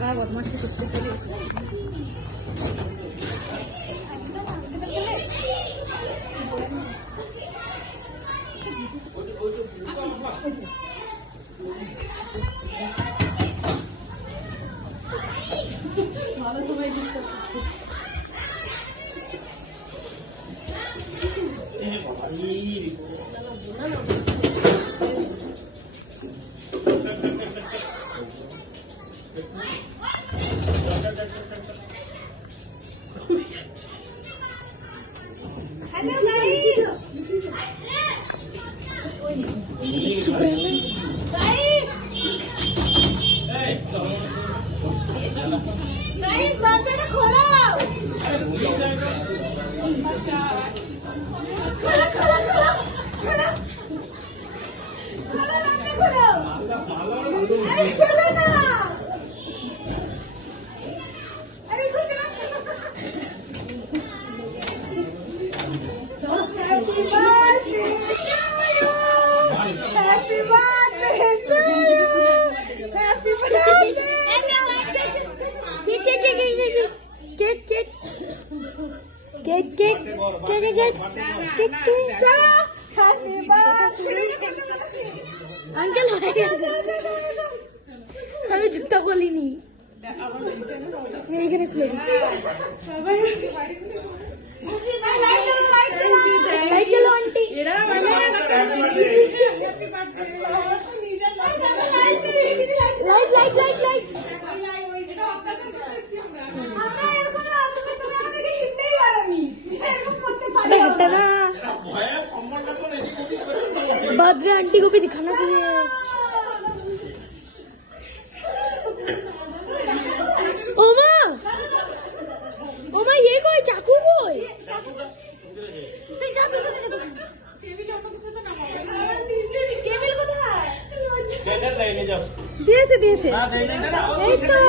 আমরা বদমাশি করতে পেরে ভালো সময় ডিস্টার্ব हेलो गाइस गाइस दरवाजा खोलो खोलो खोलो खोलो खोलो खोलो दरवाजा खोलो अरे खोलो ना अरे कुछ ना Happy birthday to you. Happy birthday. Happy birthday. Uncle আমি জুতা খুলিনি এইখানে খুলে লাইট জ্বালো aunty light light light light बद्रे आंटी को भी दिखाना चाहिए ओमा ओमा ये कोई चाकू कोई দিয়েছে দিয়েছে এই তো